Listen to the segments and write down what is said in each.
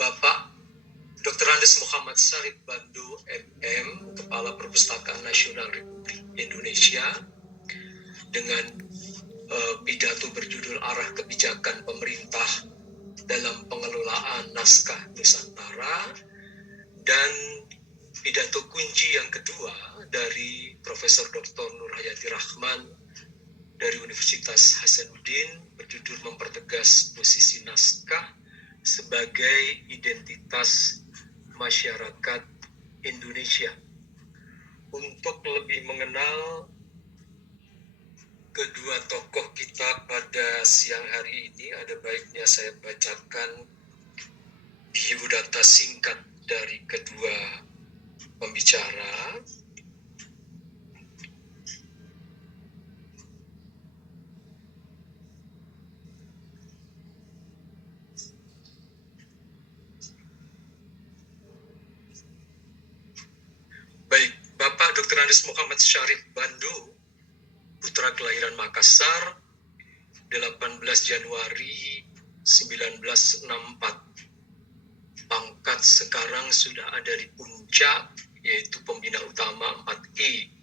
Bapak Dr. Andes Muhammad Syarif Bandu MM, Kepala Perpustakaan Nasional Republik Indonesia, dengan pidato berjudul Arah Kebijakan Pemerintah dalam Pengelolaan Naskah Nusantara, dan pidato kunci yang kedua dari Profesor Dr. Nurhayati Rahman dari Universitas Hasanuddin berjudul Mempertegas Posisi Naskah sebagai Identitas Masyarakat Indonesia. Untuk lebih mengenal kedua tokoh kita pada siang hari ini, ada baiknya saya bacakan biodata singkat dari kedua pembicara. Baik, Bapak Dr. Andes Muhammad Syarif Bandu, putra kelahiran Makassar, 18 Januari 1964. Pangkat sekarang sudah ada di puncak, yaitu Pembina Utama 4I.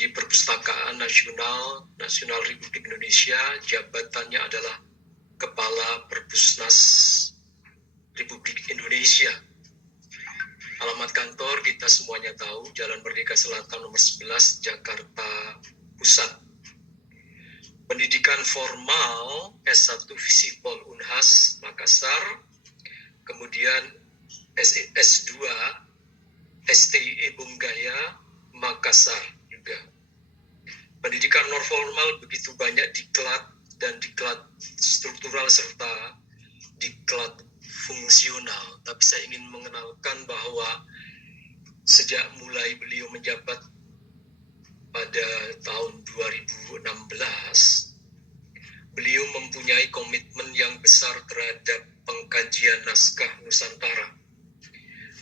Di Perpustakaan Nasional Republik Indonesia, jabatannya adalah Kepala Perpusnas Republik Indonesia. Alamat kantor kita semuanya tahu, Jalan Merdeka Selatan nomor 11, Jakarta Pusat. Pendidikan formal S1 Visipol Unhas Makassar, kemudian S2 STIE Bunggaya Makassar juga. Pendidikan non formal begitu banyak diklat dan diklat struktural serta diklat fungsional, tapi saya ingin mengenalkan bahwa sejak mulai beliau menjabat pada tahun 2016, beliau mempunyai komitmen yang besar terhadap pengkajian naskah Nusantara.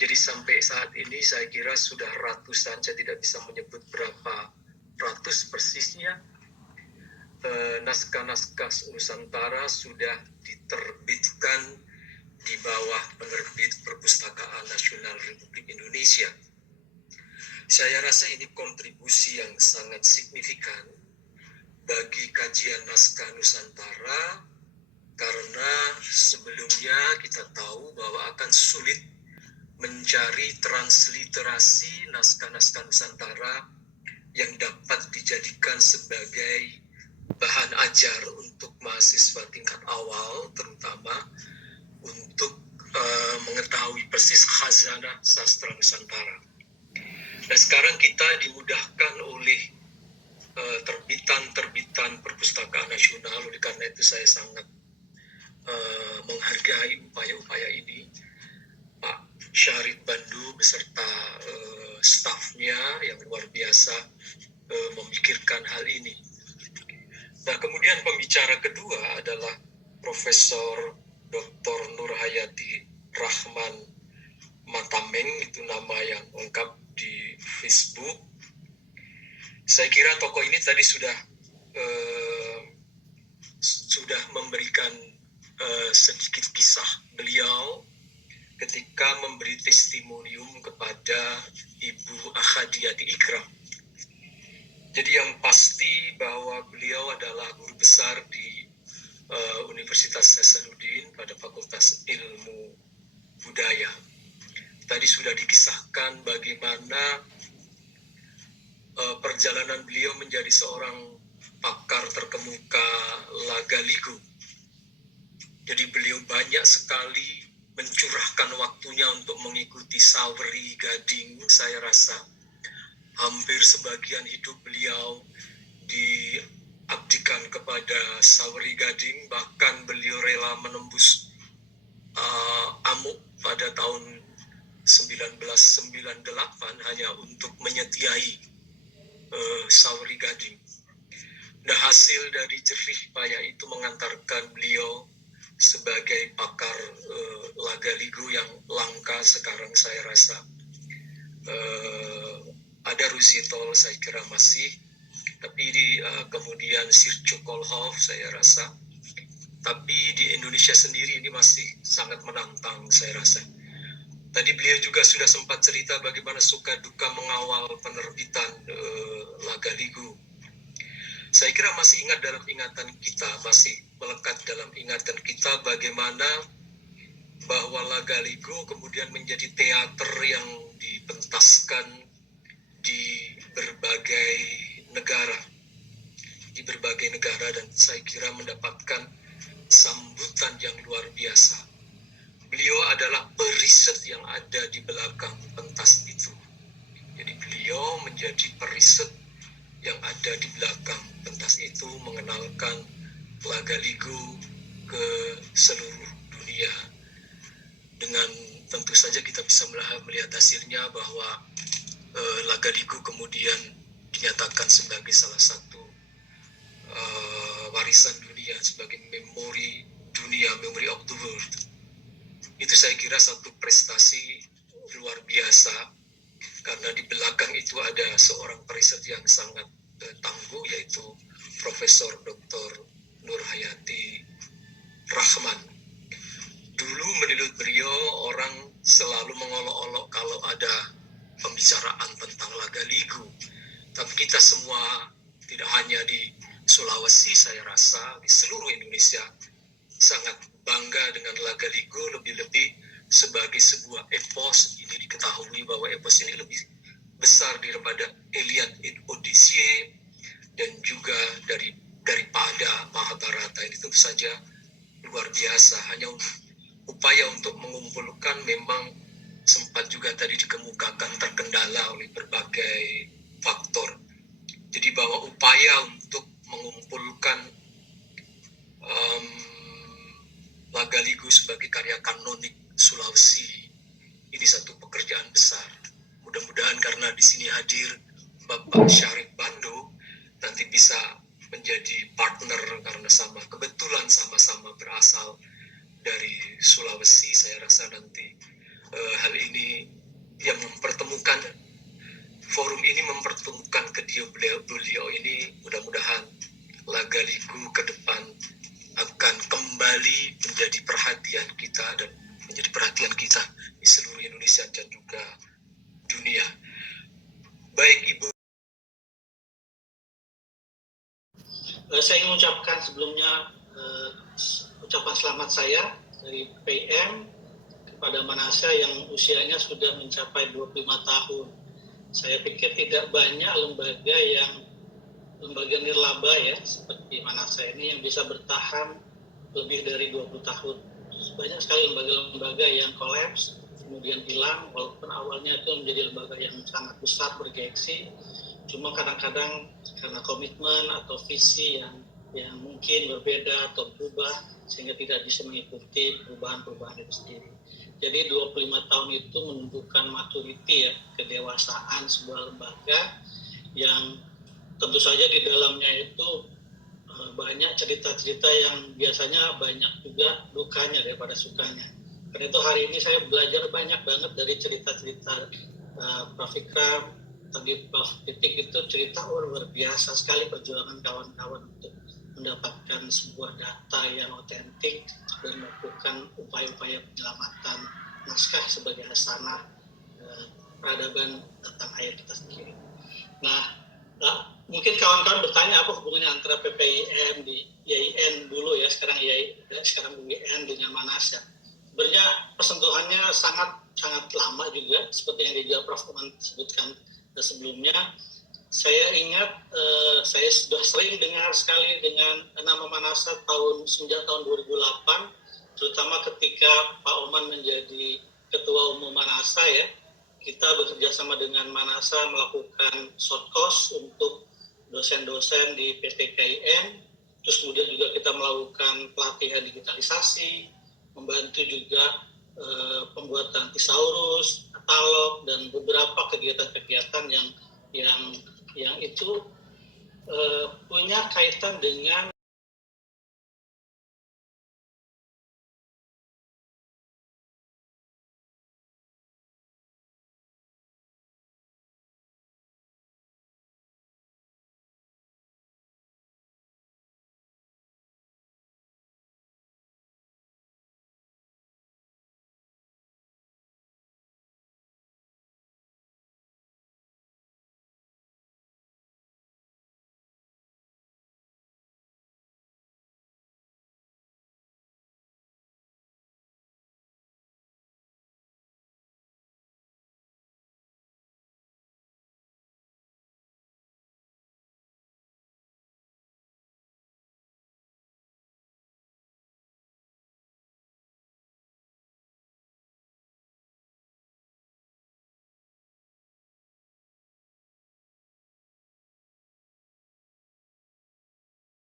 Jadi sampai saat ini saya kira sudah ratusan, saya tidak bisa menyebut berapa ratus persisnya, naskah-naskah Nusantara sudah diterbitkan di bawah penerbit Perpustakaan Nasional Republik Indonesia. Saya rasa ini kontribusi yang sangat signifikan bagi kajian naskah Nusantara, karena sebelumnya kita tahu bahwa akan sulit mencari transliterasi naskah-naskah Nusantara yang dapat dijadikan sebagai bahan ajar untuk mahasiswa tingkat awal, terutama untuk mengetahui persis khazanah sastra Nusantara. Nah, sekarang kita dimudahkan oleh terbitan-terbitan Perpustakaan Nasional, oleh karena itu saya sangat menghargai upaya-upaya ini. Pak Syarif Bandu beserta stafnya yang luar biasa memikirkan hal ini. Nah, kemudian pembicara kedua adalah Profesor Dr. Nurhayati Rahman Matameng, itu nama yang lengkap di Facebook. Saya kira tokoh ini tadi sudah memberikan sedikit kisah beliau ketika memberi testimonium kepada Ibu Ahadiati Ikram. Jadi yang pasti bahwa beliau adalah guru besar di Universitas Hasanuddin pada Fakultas Ilmu Budaya. Tadi sudah dikisahkan bagaimana perjalanan beliau menjadi seorang pakar terkemuka Lagaligo. Jadi beliau banyak sekali mencurahkan waktunya untuk mengikuti Sawri Gading. Saya rasa hampir sebagian hidup beliau diabdikan kepada Sawri Gading, bahkan beliau rela menembus amuk pada tahun 1998 hanya untuk menyetiai Sawri Gading. Nah, hasil dari jerih payah itu mengantarkan beliau sebagai pakar Lagaligo yang langka sekarang, saya rasa. Ada Rusitol saya kira masih, tapi kemudian Sir Cukolhoff saya rasa, tapi di Indonesia sendiri ini masih sangat menantang saya rasa. Tadi beliau juga sudah sempat cerita bagaimana suka duka mengawal penerbitan Laga Ligu. Saya kira masih ingat dalam ingatan kita, masih melekat dalam ingatan kita bagaimana bahwa Laga Ligu kemudian menjadi teater yang dipentaskan di berbagai negara. Dan saya kira mendapatkan sambutan yang luar biasa. Beliau adalah periset yang ada di belakang pentas itu. Jadi beliau menjadi periset yang ada di belakang pentas itu, mengenalkan Laga Ligu ke seluruh dunia. Dengan tentu saja kita bisa melihat hasilnya bahwa Laga Ligu kemudian dinyatakan sebagai salah satu warisan dunia, sebagai memori dunia, memory of the world. Itu saya kira satu prestasi luar biasa, karena di belakang itu ada seorang periset yang sangat tangguh, yaitu Profesor Dr. Nur Hayati Rahman. Dulu menurut beliau orang selalu mengolok-olok kalau ada pembicaraan tentang Laga Ligu, tapi kita semua, tidak hanya di Sulawesi, saya rasa di seluruh Indonesia sangat bangga dengan Laga Ligu, lebih-lebih sebagai sebuah epos. Ini diketahui bahwa epos ini lebih besar daripada Iliad et Odyssey dan juga daripada Mahabharata. Ini tentu saja luar biasa. Hanya upaya untuk mengumpulkan memang sempat juga tadi dikemukakan terkendala oleh berbagai faktor. Jadi bahwa upaya untuk mengumpulkan Laga Ligu sebagai karya kanonik Sulawesi ini satu pekerjaan besar. Mudah-mudahan karena di sini hadir Bapak Syarif Bando nanti bisa menjadi partner, karena kebetulan sama-sama berasal dari Sulawesi. Saya rasa nanti hal ini yang mempertemukan, forum ini mempertemukan beliau ini. Mudah-mudahan Laga Ligu ke depan akan kembali menjadi perhatian kita dan menjadi perhatian kita di seluruh Indonesia dan juga dunia. Baik Ibu. Saya ingin mengucapkan sebelumnya ucapan selamat saya dari PM kepada Manasya yang usianya sudah mencapai 25 tahun. Saya pikir tidak banyak lembaga nirlaba ya seperti Manasya ini yang bisa bertahan lebih dari 20 tahun. Banyak sekali lembaga-lembaga yang kolaps kemudian hilang, walaupun awalnya itu menjadi lembaga yang sangat besar bergengsi, cuma kadang-kadang karena komitmen atau visi yang mungkin berbeda atau berubah sehingga tidak bisa mengikuti perubahan-perubahan itu sendiri. Jadi 25 tahun itu menunjukkan maturity ya, kedewasaan sebuah lembaga yang tentu saja di dalamnya itu banyak cerita-cerita yang biasanya banyak juga dukanya daripada sukanya. Karena itu hari ini saya belajar banyak banget dari cerita-cerita Prof. Ikram, tadi Prof. Titik itu cerita luar biasa sekali perjuangan kawan-kawan untuk mendapatkan sebuah data yang otentik dan melakukan upaya-upaya penyelamatan naskah sebagai hasanah peradaban tentang air kita sendiri. Nah, mungkin kawan-kawan bertanya apa hubungannya antara PPIM di IAIN dulu ya, sekarang UIN dengan Manasya. Sebenarnya persentuhannya sangat lama juga, seperti yang dijawab Prof. Oman sebutkan sebelumnya. Saya ingat saya sudah sering dengar sekali dengan nama Manasya sejak tahun 2008, terutama ketika Pak Oman menjadi Ketua Umum Manasya ya. Kita bekerja sama dengan Manasya melakukan short course untuk dosen-dosen di PT KIN, terus kemudian juga kita melakukan pelatihan digitalisasi, membantu juga pembuatan thesaurus, katalog, dan beberapa kegiatan-kegiatan yang itu punya kaitan dengan